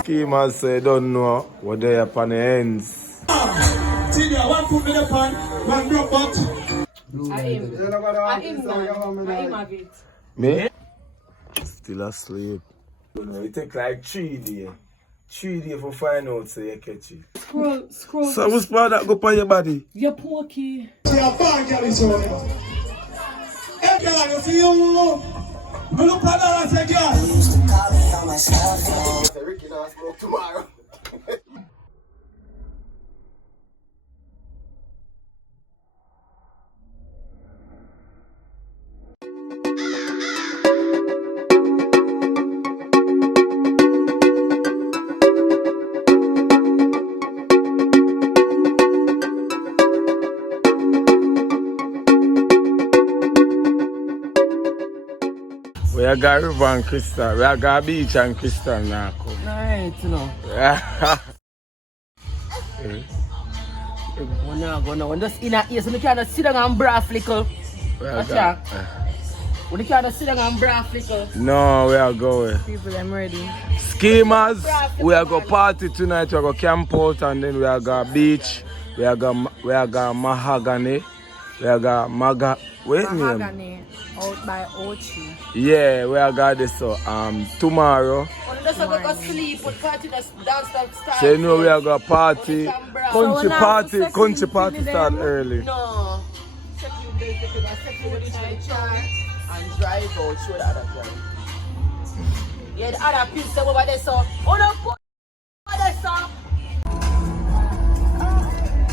Schemers say don't know what they are on the ends. Senior, one foot in the pan, one drop pot. I have it. Me? Still asleep. It take like 3 days. 3 days for find out so you catch it. Scroll. So what's part that go on your body? You're pokey. See a bad girl is on it. Hey girl, you see you? Me look at her and say, girl. Ricky now smoke tomorrow. We are got river and crystal. We are got beach and crystal now. Right, you know. When just in a ear, so you can't sit down and brass flicker. When you can't sit down and brass flicker. No, we are going. People, I'm ready. Schemers, we are going party tonight. We are going camp out and then we are going beach. We are going mahogany. We are going Mahogany out by Ochi. Yeah, we are going this so tomorrow. When just go to sleep, when party just dance start. So you know we are going party. Country party start early. No. Check you with the car and drive out, show the other drive. Yeah, the other piece over there, so. Oh no, over there, so.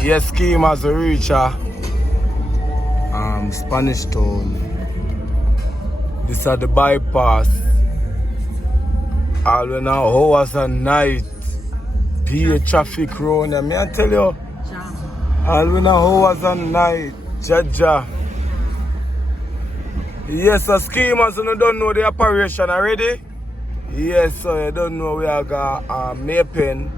Yes, Schemers reach Spanish Town. This is the bypass. All we now hours and night. Be traffic round. And I tell you, all we now hours and night. Jaja. Yes, so Schemers, you don't know the operation already? Yes, so you don't know we are going Mapen.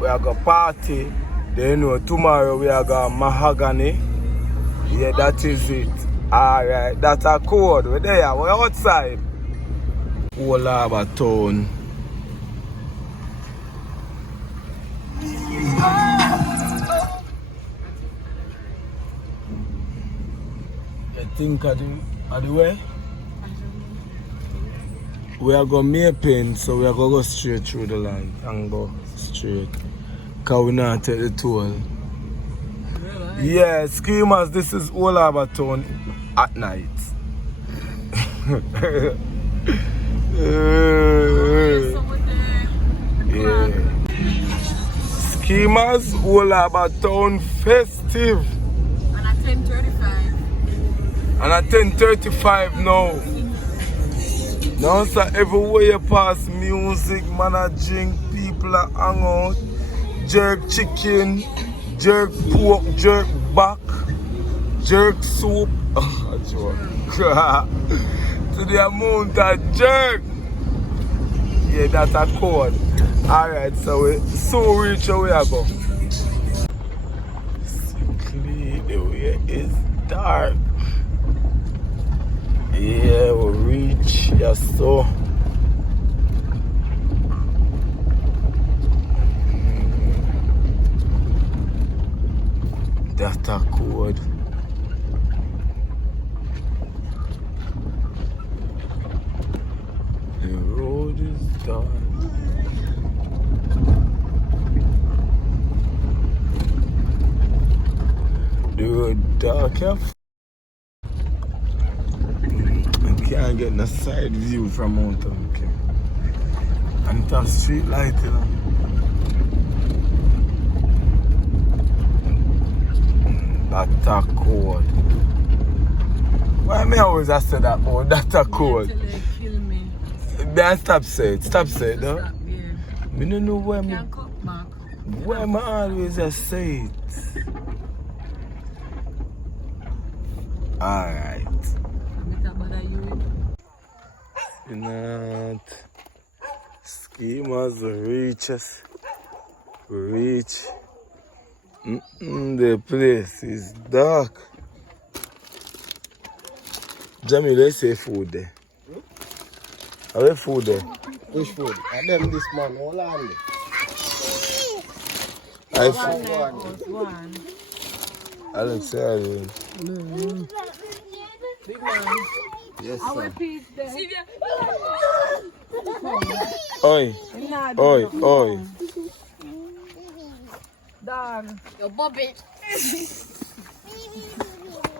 We are going party. Then you know tomorrow we are going mahogany. Yeah, that is it. Alright, that's a code. We're there, we're outside. Whole Harbour Town. I think of the way? We are going to Mapen, so we are going to go straight through the line and go straight. Because we not take the toll. Yeah, Schemers, this is Whole Harbour Town at night. Yeah. Schemers, Whole Harbour Town festive. And at 10:35. And at 10:35 now. Now, so everywhere you pass music, man, I drink, people are hang out, jerk chicken. Jerk pork, jerk back, jerk soup. Oh, to the amount of jerk. Yeah, that's a code. Alright, so we soon reach where we are going. Simply, the way is dark. Yeah, we reach. Yes, so. Data code. The road is dark. The road dark. I can't get the side view from mountain. Okay. And it's a street light, you know. Data code. Why me always I say that about data code? Kill me. Then stop say it though. Stop, yeah. Me don't know why me. Can't cut back. Why me always just say it? Alright. You know, Schemers reach. The place is dark. Jamie, let's say food there. How food there? Which food? And them this man, all on it. I One. Alex, say Big man. Yes, Our sir. piece there. Oi. Oi. Oi. Done. Your Bobby.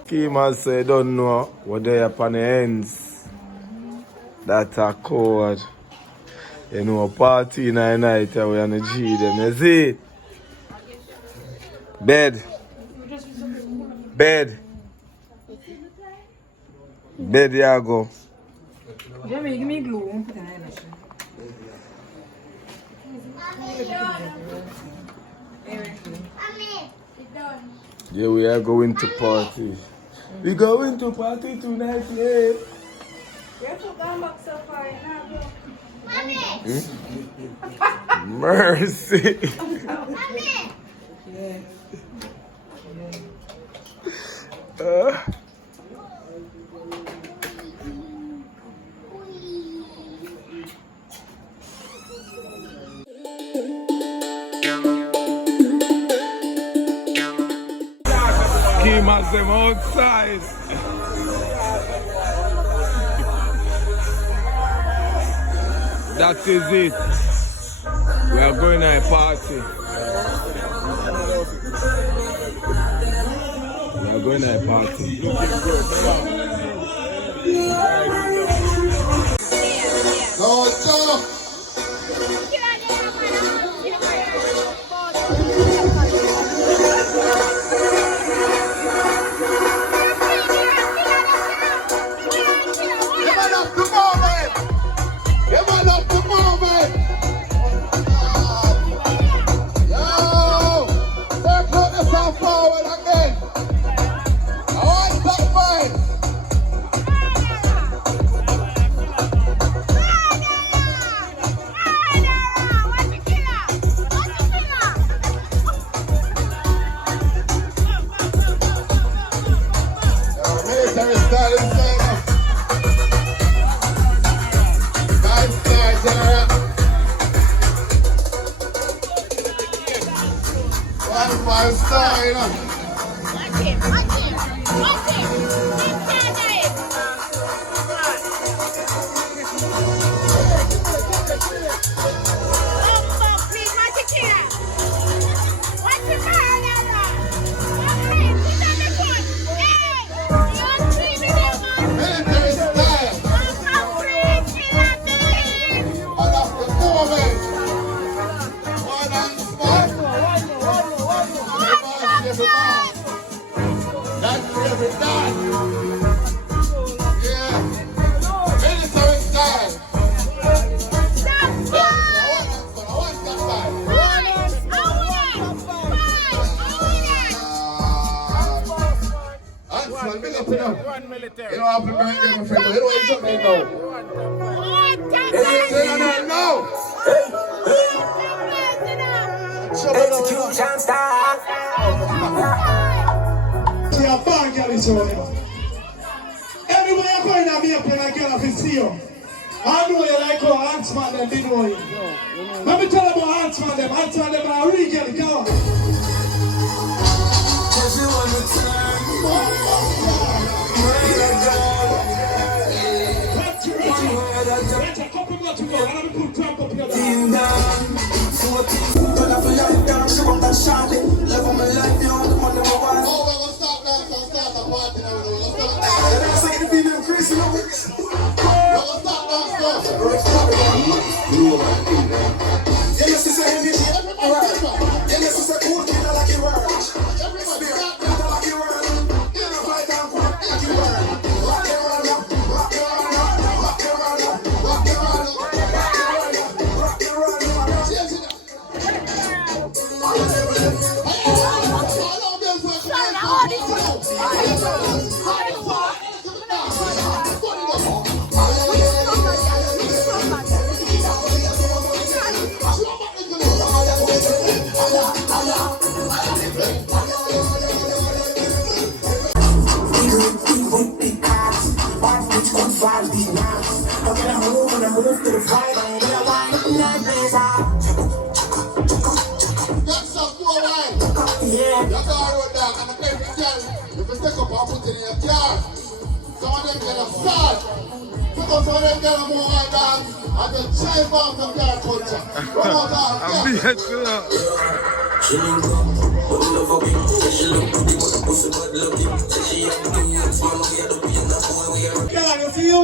Key man say don't know what they upon the ends that are cold. You know, party in the night we on the G them. You see it? Bed. Bed. Bed you go. Jamie, give me glue. Yeah, we are going to party. We going to party tonight, yeah. You have to come back so far now. Mercy. Keep myself outside. That is it. We are going to a party. We are going to a party. Execution style. See a bad girl is on you. Everybody are going to be up here like girl if you see you. I know you like how Huntsman them be know you. Let me tell you about Huntsman them. Huntsman them are a real girl. Come on. Everyone return. Let's a couple more to go. I'm going to put Trump up here. She want that shawty. Live on my life, you on the money, my wife. Oh, we're gonna stop that. We're gonna start the party now. We're gonna start that. They're saying the female crazy, no? We're gonna stop that. We're gonna stop that. Yeah, this is a heavy shit. Yeah, this is a cool kid, I like it work. Everybody stop that. I like it work. You know, fight down, I like it work. Rock it around, rock it around, rock it around, rock it around, rock it around. That's a poor wine. Yeah. You car road down and the baby girl. You can take up and put it in your car. Some of them get a start. Because some of them get a more like that. And they drive off the car culture. Come on down. I'm being cool. Girl, you see you.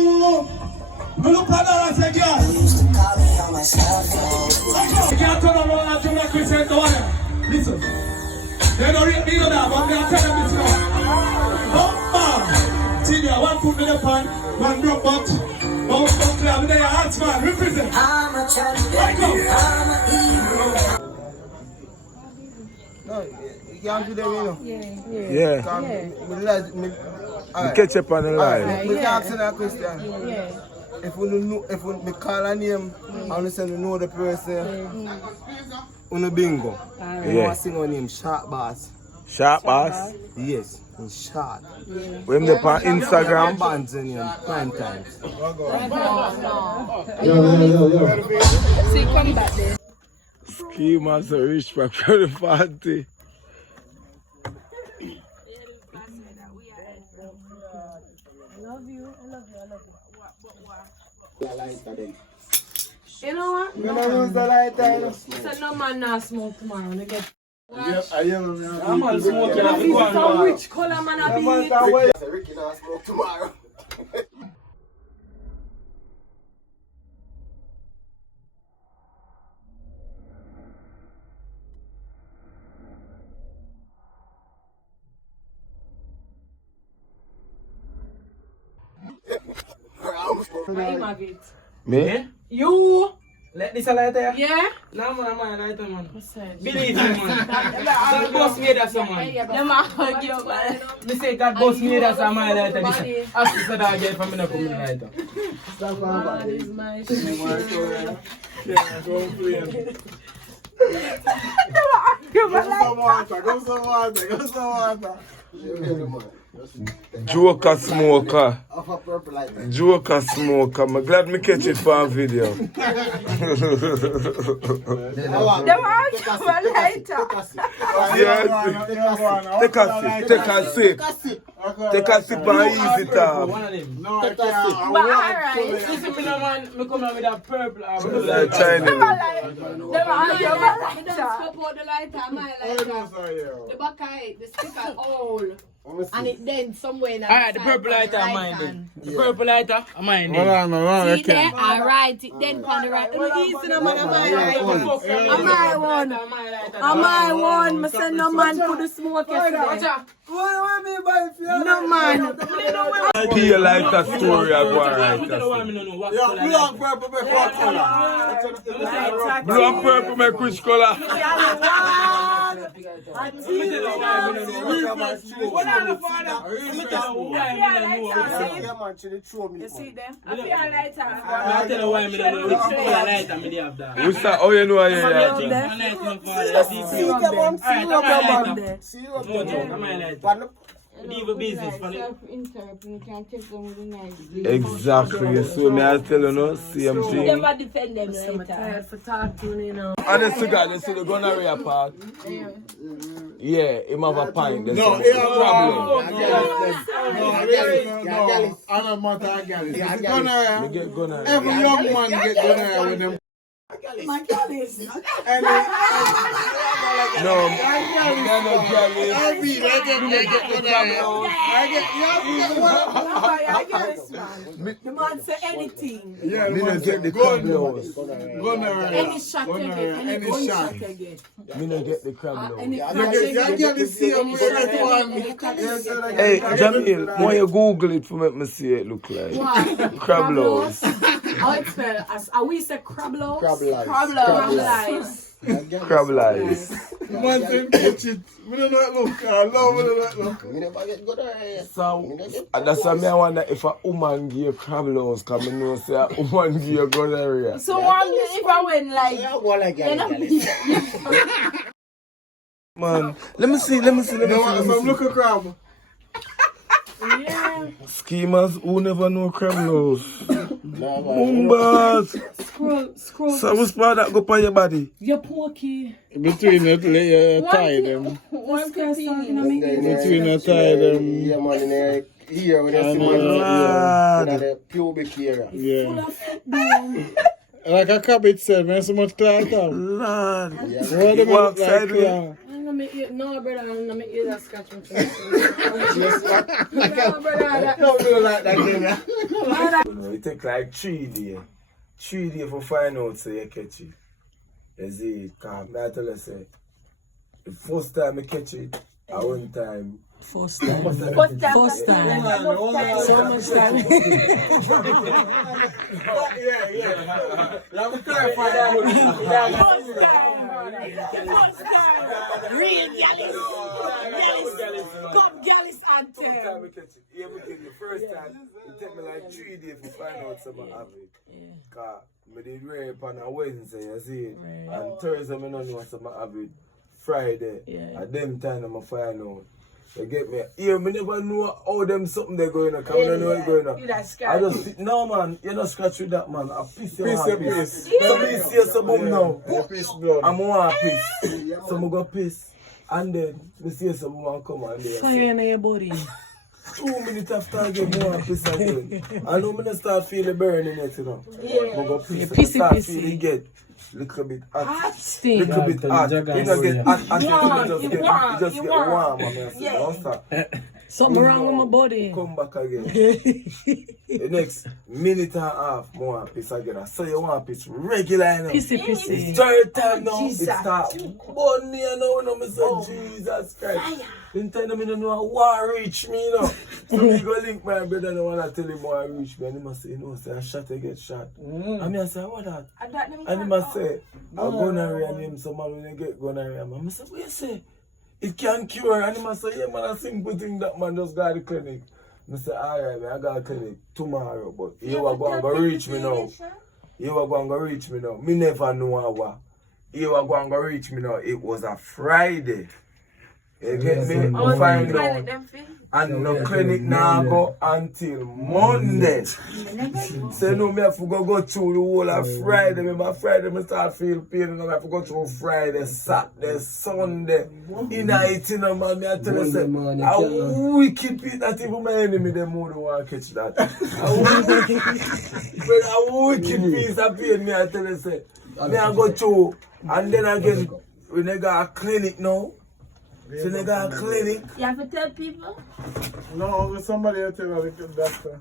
Me look at her and say, girl. You can't turn around and turn back and say, no one. Listen. They don't rate me on that, but they are telling me to know. Oh, man. See there, one foot in the pan, one drop butt. One foot clear, and then your hands, man. Represent. I'm a champion. I'm a hero. No, you can't do them, you know. Yeah. You catch up on the line. We ask you a question. Yeah. If we know, if we call a name, and we say we know the person, on a bingo. You want to sing our name, Sharp Bass. Sharp Bass? Yes, in short. When they on Instagram. Bands in him, prime times. See, come back there. Schemers are rich back for the party. You know what? You don't use the lighter. So no man not smoke tomorrow. You get I'm all smoking. some rich color man a beat. Ricky not smoke tomorrow. I Margaret. Me? You let this a lighter? Yeah? No man, I'm a lighter man. What's that? Believe me man. God boss me that's a man. Them a hug you, man. Me say God boss me that's a my lighter. Ask me so that I get from me no come lighter. God is my shit. Joker smoker. Of a purple lighter. Joker smoker. I'm glad me catch it for a video. Them a lighter. Yes. Take a sip. Take a sip and ease it off. One of them. But alright. You see me no man, me come out with a purple. Like Chinese. Them a lighter. Support the lighter, my lighter. The back of it, the sticker all. And it then somewhere in Alright, the purple lighter I mine then. The purple lighter I mine then. See there, alright, it then on the right. No easy no man, am I one? Am I one? I said no man put the smoke yesterday. No man. Peel like a story I go right. Blue and purple make which color? You see them? I feel lighter. I tell you why me don't know which color lighter me have that. Which side? Oh, you know I hear that. Exactly. So me I tell you no same thing. Never defend them later. For talking, you know. Honest to God, they see the gonorrhea part. Yeah, him have a pint. There's No, some yeah, problem. no. I'm a mother galley. Me get gonorrhea. Every young man get gonorrhea with them. My God is not. No, I'm not jealous. Every they get gonorrhea. I get this man. The man say anything. Yeah, Me don't get the crab louse. gonorrhea. Any shot you get, any Any shot. gunshot you get. Me don't get the crab louse. Any You crash you get get. the same Any one. Hey, Jamil, why you Google it for make me see it look like? What? Crab louse. How it spell? As we say crab louse? Crab lice. Crab lice. Crab lice. Man say catch it. We don't know it look. I love it look. We never get gonorrhea. So, and that's why I wonder if a woman give crab louse, because I know say a woman give gonorrhea. So what if I went like, Yeah, go like that. Man, let me see. No, if I'm looking crab. yeah. Schemers who never know crab louse. Bombas. Scroll. So what's part that go on your body? Your pokey. Between the tie them. One person talking to me. Between the tie them. Yeah, man, in the ear with the And, the pubic area. Yeah. Like a cabbage said, man, so much cloth on. Lord. Yeah. What You do walk like sideways. No, brother, I'm not ear that scratch my face. Don't do like that, then. You know, it take like 3 days. 3 days for find out so you catch it. You see it, cause I tell you say, the first time I catch it, at one time. First time. First time. First time. So much time. Yeah. Let me clarify that. Real Gallis. Come Gallis and Two tell. time I catch it. Everything the first time, it take me like 3 days to find out some of it. Cause I did rape on a Wednesday, you see it. And Thursday I don't know some of it. Friday. At them time I find out. You get me? Here, me never know how them something they going on. Cause I don't know what's going on. You that I scratch. just think, no man, you not scratch with that man. I piss your Piss hand. your piss. Somebody see some bum now. Piss blood. I'm want piss. Some go piss. And then me see some one come and they Fire say, in your body. 2 minutes after I get more piss again. I know me not start feeling burning it, you know. I go piss. Pissy, Start pissy. feeling get little bit hot. Stink. Little bit hot. You don't get hot until you just get warm. Yeah. Don't stop. Something wrong with my body. Come back again. The next minute and a half, more piss again. So you want piss regular, you know. Pissy, It's pissy. third time now. Jesus. It start burn me, you know. No, me say Jesus Christ. Then tell them, you don't know war reach me, you know. So me go link my brother, and I want to tell him war reach me. And he must say, no, say a shot, I get shot. And me I say, what that? And he must say, I gonorrhea name some man when you get gonorrhea. Man, I say, what you say? It can cure. And he must say, yeah, man, a simple thing that man just got to the clinic. I say, alright, man, I got a clinic tomorrow, but you are going to reach me now. You are going to reach me now. Me never know how. You are going to reach me now. It was a Friday. You get me? Find out. And no clinic now go until Monday. Say no, me have to go through the whole of Friday. Remember Friday, me start feel pain. And I have to go through Friday, Saturday, Sunday. In night, you know, man, me I tell you, say, a wicked piece, not even my enemy, them who don't want to catch that. A wicked piece of pain, me I tell you, say, me I go through. And then again, when I got a clinic now, so they got a clinic. You have to tell people? No, somebody will tell the doctor.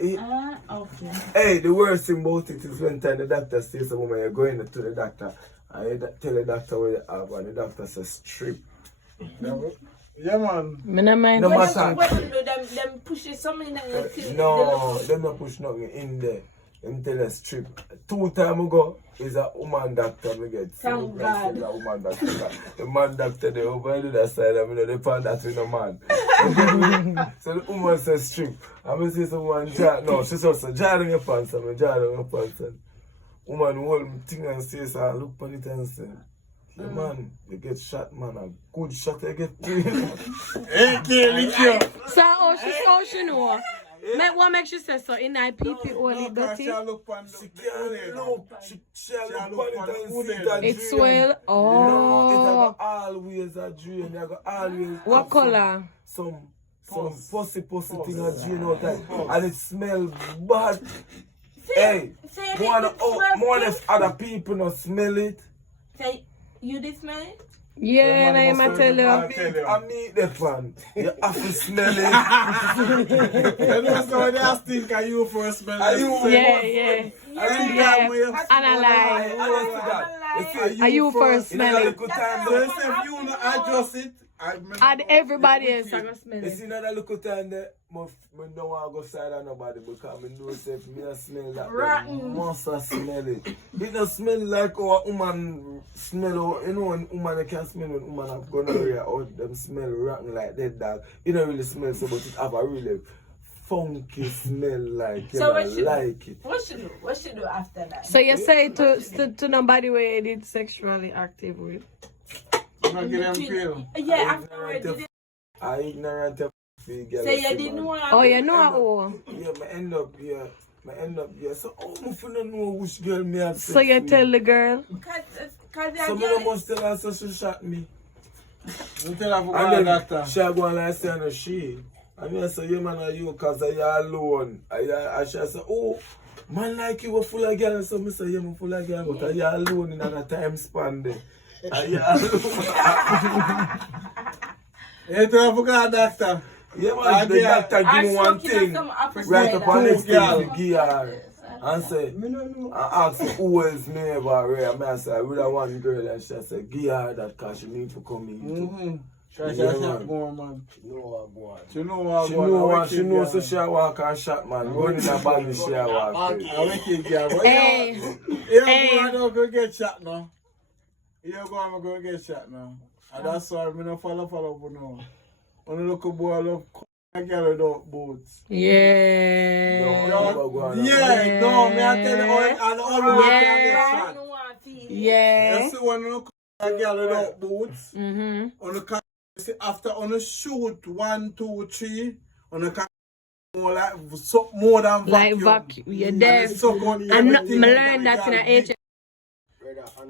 Okay. Hey, the worst thing about it is when time the doctor says to woman, you're going to the doctor, and you tell the doctor what you have, and the doctor says strip. Yeah, man. Me no mind. No What matter. you do? Them pushes something in the No, them not push nothing in there. Them tell us strip. 2 times ago, is a woman doctor we get. Thank God. Is a woman doctor. The man doctor, they over the other side, I mean, they found that with a man. So the woman says strip. I mean, see someone, no, she says, jarring your pants, I mean, jarring your pants. Woman hold me thing and says, I look on it and say, the man, you get shot, man, a good shot, you get killed. So how she know? What makes you say so? In NITE only dirty? She can't look, she look on it and see that It's drain. swell. No, Oh. it always a drain. They go always What have color? Some pussy thing a drain out there. And it smell bad. Hey, more if other people not smell it. Say, you did smell it? Yeah, I might tell you. I meet the fan. You have to smell it. You know, so they are stink at you for a smell. Yeah. Analyze. Are you first smelling? So if you not adjust it, And everybody else are gonna smell You it. see another look time there, I don't want to go side of nobody because I know if me a smell that Rotten. monster smell it. It don't smell like how a woman smell, you know when woman can smell when woman have gonorrhea or them smell rotten like dead dog. You don't really smell so but it have a really funky smell like you So don't what should like it. What should do? What should do after that? So you say to nobody where you did sexually active with? not give them feel. Yeah, afterwards. I ignorant of the girl. So you didn't know. Oh, you know how? Yeah, but end up here. I end up here. So, how am I finna know which girl me have sex So you with? tell the girl? Cause So, I must tell her so she shot me. You tell her for And God, then doctor. she go and I say, no, she. And I say, yeah, man, are you because you alone? And she say, oh, man like you were full of girls. So I say, yeah, I'm full of girls, but you're alone in a time span there. And you're alone. You tell her for God, doctor. Yeah, man, the doctor give me one thing. Right up on this thing to give her. And say, and ask her who else me ever read. I say, I really want girl. And she said, give her that because she need to come in. She go on, man. She know what She knows so she walk and shot, man. Going in a bag, she walk. I wicked girl. But Hey. you go get shot now. You go get shot now. And that's why I don't follow for now. When you look at boy, I love a girl without boots. Yeah. Yeah, no, me I tell you, and all the way can get shot. Yeah. You see when you look at a girl without boots, Mm-hmm. on the can see after on the shoot 1, 2, 3, on the can more like more than Like vacuum. vacuum. You're deaf. Suck on I'm not, everything I learned that in a HS.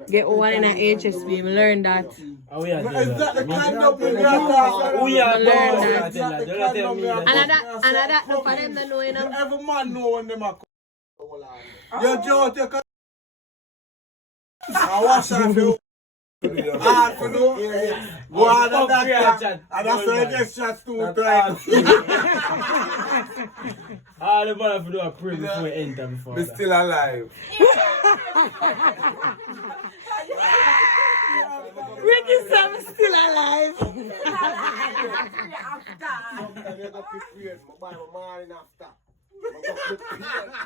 Get one in a HSB. I learned that. Is that the kind of thing we are talking I learned about? that. Is that the kind of thing we are And that no for them to know, you know. Every man know when them are come. You just take a I wash off you. Hard to do. Go on and that. And that's why I get shots 2 times. All the man have to do a prayer before we enter before Be that. still alive. Ricky said I'm still alive.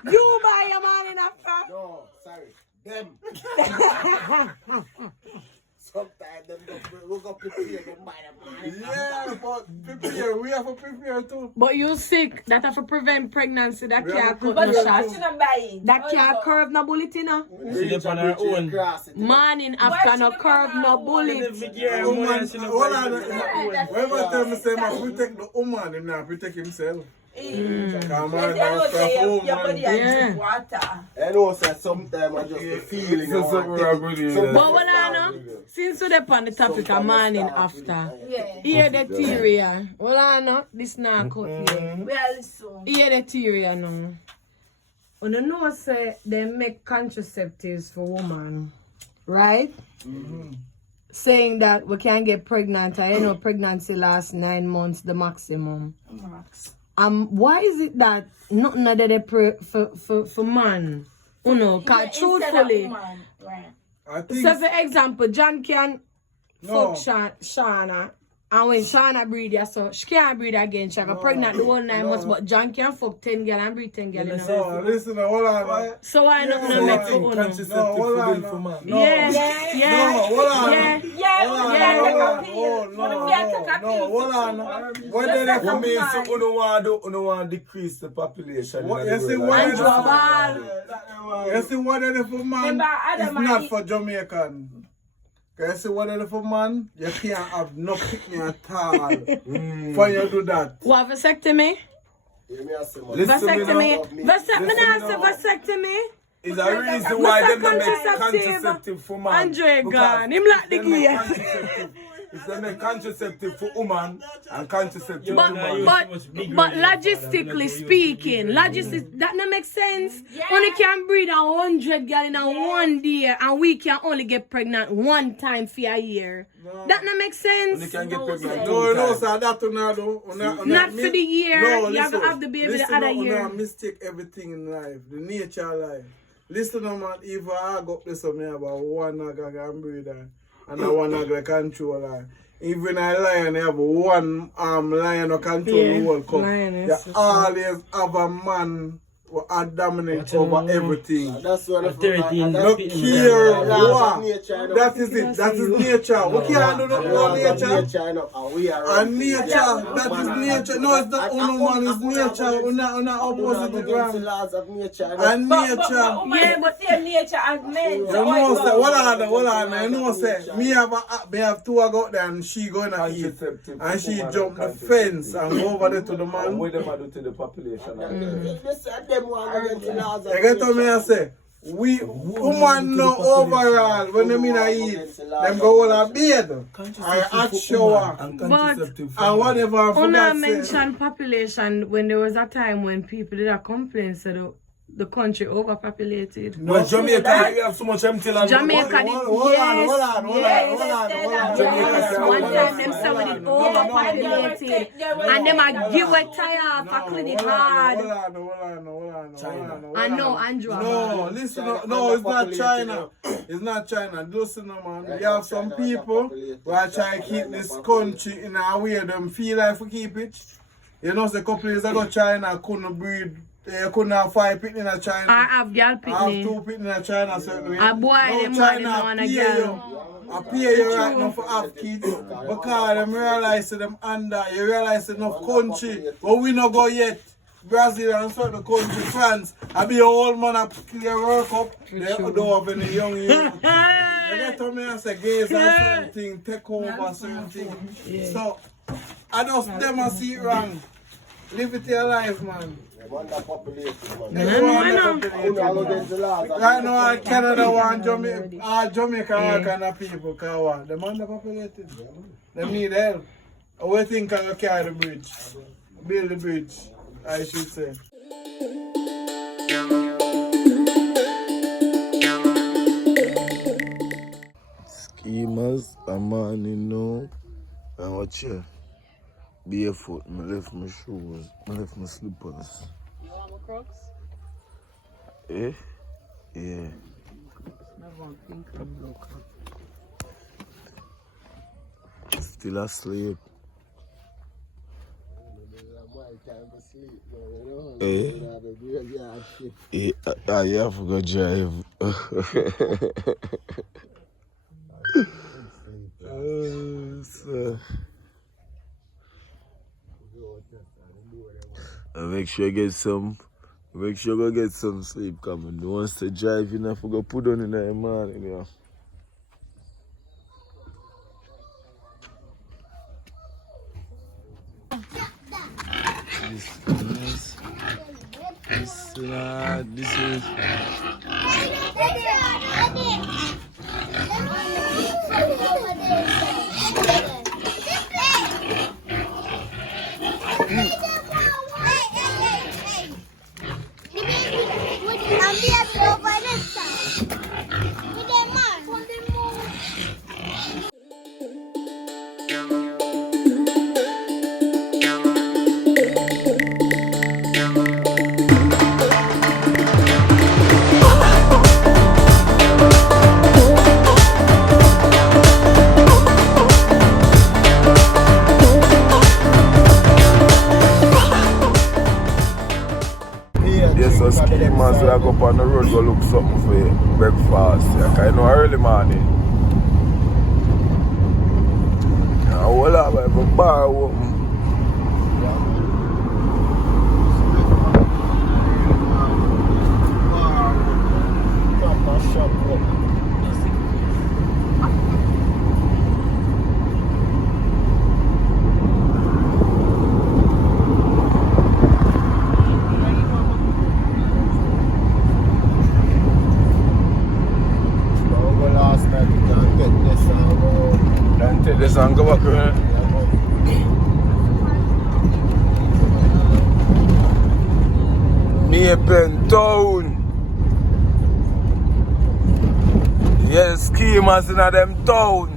You buy your morning after? No, sorry. Them. Sometimes them go prepare them by the man. Yeah, but prepare. We have to prepare too. But you sick. That have to prevent pregnancy. That We can't have cut But no you shot. shouldn't buy it. That can't curve no bullet, you know. She live on her own. Morning after no curve no bullet. Woman, hold on. Whoever tell me say I protect the woman, him not protect himself. Come on, that's the woman. Yeah. Water. I know that sometimes I just the feeling. So something wrong with you. But what I know, since we're on the topic of morning after, Yeah. hear the theory. Well, I know, this not cut here. We are listening. Hear the theory now. You know, say they make contraceptives for women, right? Saying that we can't get pregnant. I know pregnancy lasts 9 months, the maximum. Why is it that nothing that they pray for man? You know, cause truthfully, I think so for example, John can No. fuck Shauna, and when Shauna breed, yeah, so she can't breed again. She got pregnant the whole 9 months, but John can fuck 10 girl and breed 10 girl. You know? no, listen, hold on. So why not Yeah, make for no, uno? Contraceptive No, hold for on. them for man. No. Yeah, Yeah. yeah, No, hold on. yeah. Hold on. What did they What come means so you don't want to decrease the population? What, in you the see, world? what And is Jabal. you see what is for man Remember, Adam is and not Eve. for Jamaican. You see what is for man, you can't have no picnic at all for you to do that. What vasectomy? Listen to me Vasectomy. now. Vasectomy. It's a reason why them don't make Contraceptive. contraceptive for man. Andre Because gone. Him like the them make gear. contraceptive. It's them make contraceptive for woman and contraceptive But for man. but logistically speaking, that don't make sense. Only can breed 100 girl in a 1 day, and we can only get pregnant 1 time for a year. That don't make sense. You can get pregnant No, 2 times. sir, that do not do. Not for the year. You have to have the baby the other year. Mistake everything in life, the nature of life. Listen, man, if I go up to some about 1 nigga can breed and I 1 nigga control her. Even a lion have 1 lion or control the whole cup. Lioness. You always have a man who are dominate over everything. That's what At 13, No care what. nature. That is it. That is nature. We can't do nothing about nature. And nature, that is nature. No, it's not only man, it's nature. We're not opposite the ground. And nature. Yeah, but same nature as men. You know, say, hold on, you know, say, me have 2 I got there and she going to eat. Contraceptive And for she woman jump the contraceptive. fence and go over there to the And man. what them do to the population? Them You get what me I say? We woman no overall when them in a eat, them go all a bed or hot shower And But- contraceptive. and whatever. I Una forgot say. mentioned population when there was a time when people did a complaint so the country overpopulated. No, Jamaica, you have so much empty land. Jamaica did, Hold on. yes. One time them said when it overpopulated and them a give a tire for clean it hard. Hold on. And no, Andrew. No, listen, no, it's not China. It's not China. Listen, man. We have some people who are trying to keep this country in a way them feel like we keep it. You know, the couple years ago, China couldn't breed. You couldn't have 5 pitney in China. I have girl I have pitney. 2 pitney in China, certainly. A boy, them China want a pay girl. you. I pay you right now for have kids. Because them realize them under. You realize enough country. But we not go yet. Brazil and certain country, France. I be a old man up clear work up. They don't have any young youth. You get what me and say gays and certain things take over certain things. So I just them a see it wrong. Live it your life, man. Right now, Canada want Jamaica all kind of people. Cause them underpopulated. They need help. We think can you carry the bridge? Build the bridge, I should say. Schemers, a man you know, and watch here. Barefoot, I left my shoes, I left my slippers. You want my Crocs? Eh? Yeah. Still asleep. Eh? Yeah, you have to go drive. So. Make sure you get some sleep coming. Once to drive, you have to go put on in the morning, yeah. This is so schemers, we are go up on the road, go look something for breakfast. Yeah, cause you know early morning. Yeah, hold up, I have a bar open. Then take this and go back around. Maypen town. Yes, schemers in them town.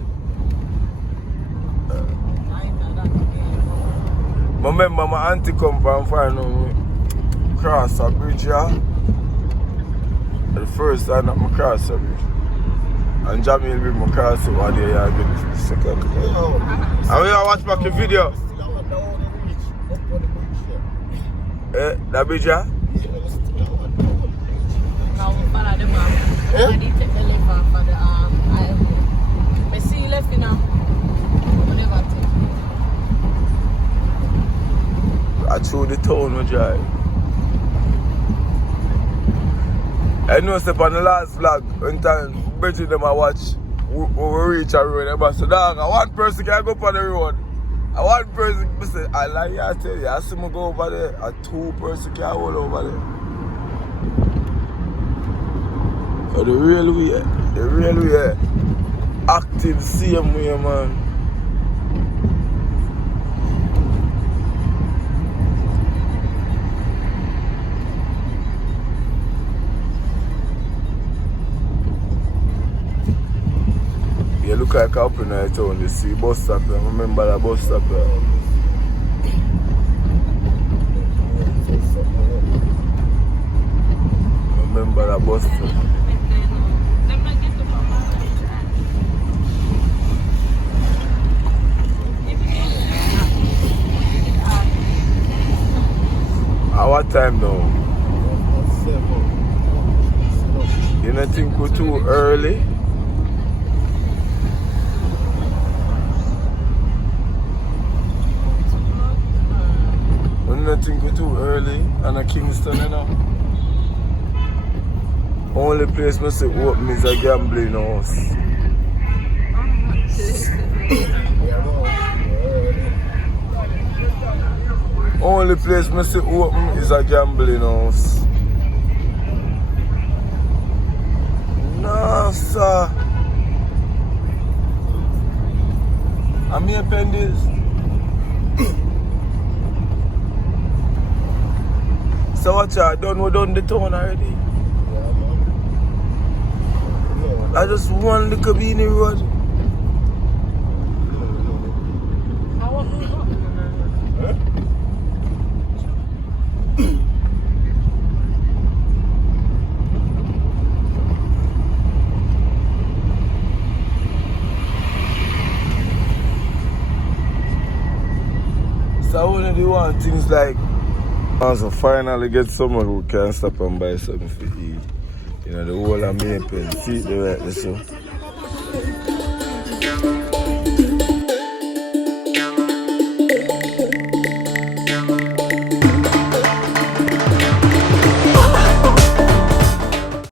I remember my auntie come from find cross a bridge here. The first time I cross a bridge. And Jamil bring my cross over there, yeah, again the second. And we are watch back the video. Eh, that bridge, yeah? Now we follow the map. I did take the left off for the I see left now. Whatever take. I through the town we drive. I know step on the last vlog one time Bridget them I watch we reach a road and I say dog one person can go up on the road. And one person say I like you I tell you I see me go over there and 2 person can hold over there. But the railway active same way, man. You look like up in the town, you see bus stop here. Remember the bus stop here? Remember the bus stop. Our time now. You don't think we're too early? You don't think we're too early? And a Kingston, you know? Only place I say open is a gambling house. Only place I say open is a gambling house. No, sir. I'm here paying this. So what you done? We done the town already. I just one little beanie road. So one of the one things like also finally get someone who can stop and buy something to eat. You know, the whole of Maple, see the right there, so.